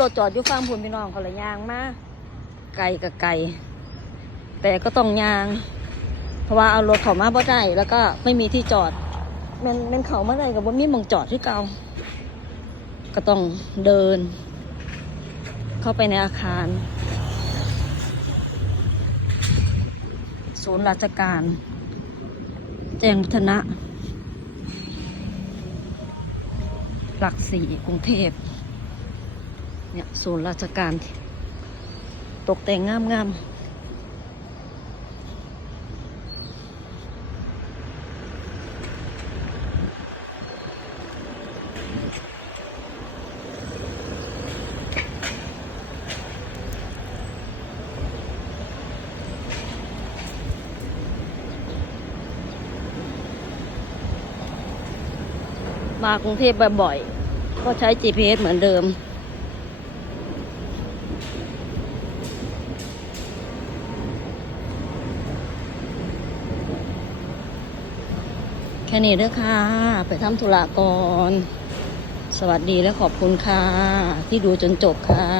รถจอดอยู่ฟังพุ่นพี่น้องเขาละยางมาไกลกับไกลแต่ก็ต้องยาง เพราะว่าเอารถเขามาบ่ได้แล้วก็ไม่มีที่จอดแมันแมันเขามาได้กับว่ามีมองจอดที่เก่าก็ต้องเดิน เข้าไปในอาคาร ศูนย์ราชการ แจ้งวัฒนะ หลักสี่กรุงเทพ เนี่ยศูนย์ราชการ ตกแต่งงามงามมากรุงเทพบ่อยๆ ก็ใช้ GPS เหมือนเดิม แค่นี้เด้อค่ะ ไปทำธุระก่อน สวัสดีและขอบคุณค่ะ ที่ดูจนจบค่ะ